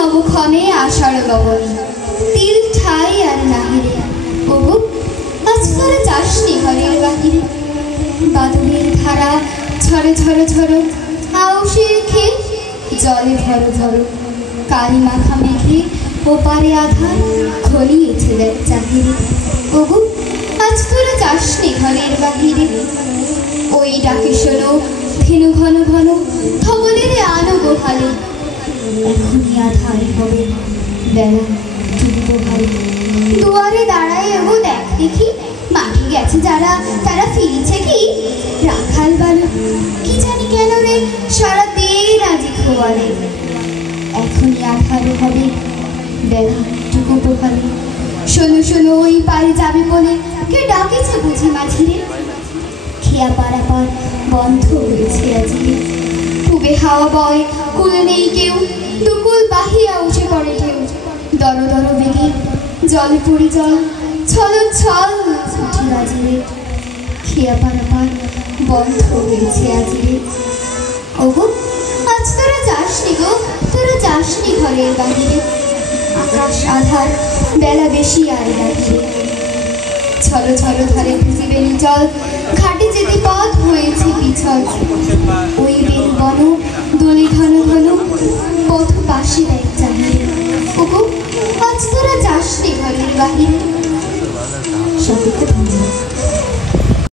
নবক্ষণে আষাঢ় গগন তিল ঠাই আর নাহিরে ওগো আজ তোরা যাসনি ঘরের বাহিরে বাদলের ধারা ঝড়ো ঝড়ো ঝড়ো আউশের খেয়ে জলে ধরো ধরো কালি মাখা মেঘে ওপারে আধার ঘলিয়েছে দেখ চাহিরে ওগো আজ তোরা যাসনি ঘরের বাহিরে ওই ডাকে শোনো ধেনু ঘন ঘন ধবলের আলো গোহালে এখনই আধার হবে বেলা ডুববো ভাই দুয়ারে দাঁড়ায় ওগো দেখ দেখি মাঠে গেছে যারা তারা ফিরেছে কি রাখাল বালু কি জানি কেন রে সারা দিন আজি খোয়ালে এখনই আধার হবে বেলা ডুববো ভালে শোনো শোনো ওই পারে যাবে বলে কে ডাকেছে বুঝি মাঝিরে খেয়া পারাপার বন্ধ হয়েছে আজকে খুবে হাওয়া বয় কুলে নেই কেউ দুকুল বাহিয়া উঠে পড়ে ঢেউ দর দর বেগে জলে পড়ি জল ছল ছল উঠি বাজিরে খেয়া পারাপার বন্ধ হয়েছে আজকে ওগো আজ তোরা যাসনি গো তোরা যাসনি ঘরের বাহিরে আকাশ আধার বেলা বেশি আর বাহিরে ছলো ছলো ধারে ভিজিবে জল ঘাটে যেতে পথ হয়েছে পিছল ওই বেল বন দোলে